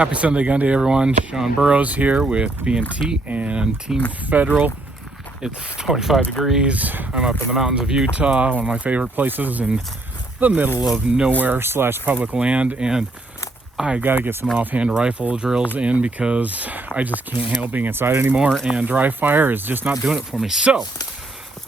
Happy Sunday gun day, everyone. Sean Burrows here with B&T and Team Federal. It's 25 degrees. I'm up in the mountains of Utah, one of my favorite places in the middle of nowhere / public land, and I gotta get some offhand rifle drills in because I just can't handle being inside anymore, and dry fire is just not doing it for me. So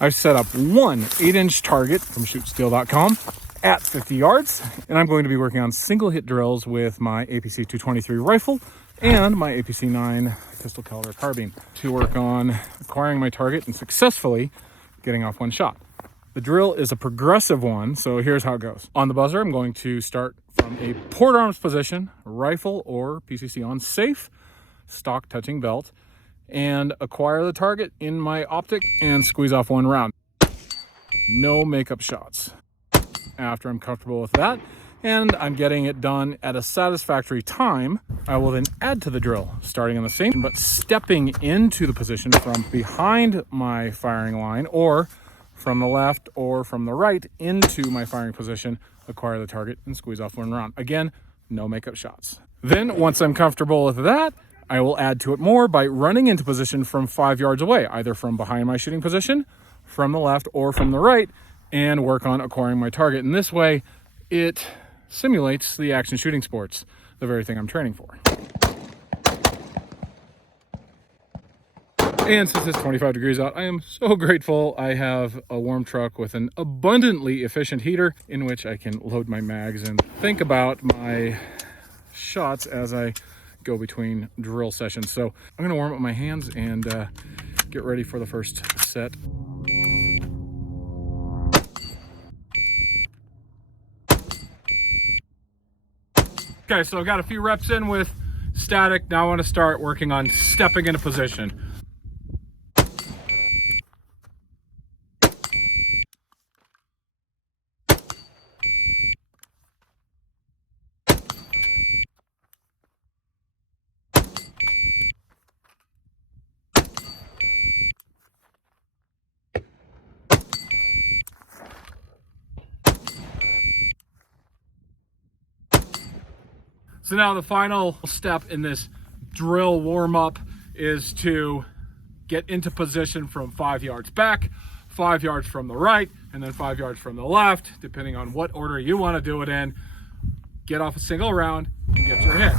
I've set up one 8-inch target from shootsteel.com at 50 yards, and I'm going to be working on single hit drills with my APC 223 rifle and my APC 9 pistol caliber carbine to work on acquiring my target and successfully getting off one shot. The drill is a progressive one, so here's how it goes. On the buzzer, I'm going to start from a port arms position, rifle or PCC on safe, stock touching belt, and acquire the target in my optic and squeeze off one round. No makeup shots. After I'm comfortable with that and I'm getting it done at a satisfactory time, I will then add to the drill, starting on the same, but stepping into the position from behind my firing line or from the left or from the right into my firing position, acquire the target and squeeze off one round. Again, no makeup shots. Then once I'm comfortable with that, I will add to it more by running into position from 5 yards away, either from behind my shooting position, from the left or from the right, and work on acquiring my target. And this way, it simulates the action shooting sports, the very thing I'm training for. And since it's 25 degrees out, I am so grateful I have a warm truck with an abundantly efficient heater in which I can load my mags and think about my shots as I go between drill sessions. So I'm gonna warm up my hands and get ready for the first set. Okay, so I've got a few reps in with static. Now I want to start working on stepping into position. So now the final step in this drill warm-up is to get into position from 5 yards back, 5 yards from the right, and then 5 yards from the left, depending on what order you want to do it in. Get off a single round and get your hit.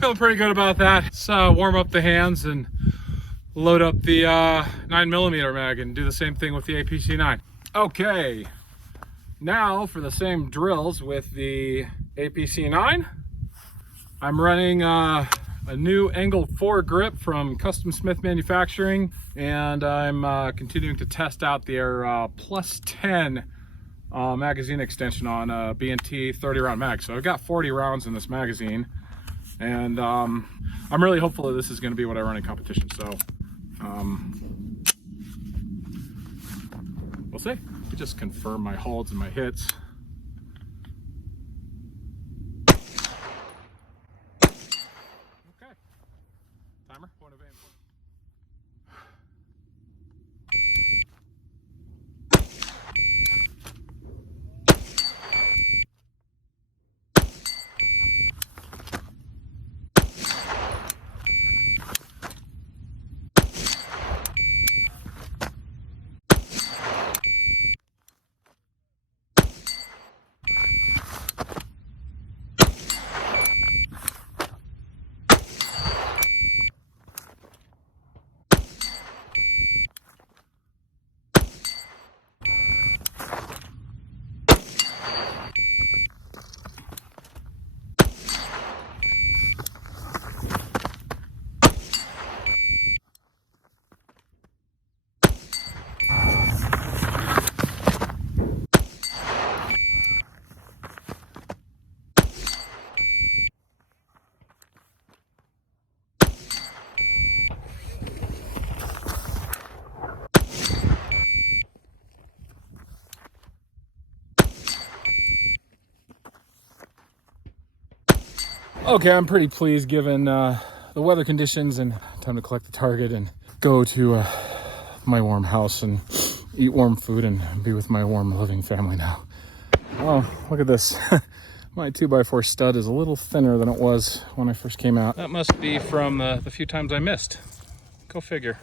Feeling pretty good about that. Let's warm up the hands and load up the 9mm mag and do the same thing with the APC 9. Okay, now for the same drills with the APC 9, I'm running a new angle 4 grip from Custom Smith Manufacturing, and I'm continuing to test out their plus 10 magazine extension on a B&T 30 round mag. So I've got 40 rounds in this magazine. And I'm really hopeful that this is going to be what I run in competition. So we'll see. I just confirm my holds and my hits. Okay. Timer. Point of aim. Okay, I'm pretty pleased given the weather conditions, and time to collect the target and go to my warm house and eat warm food and be with my warm living family now. Oh, look at this. My 2x4 stud is a little thinner than it was when I first came out. That must be from the few times I missed. Go figure.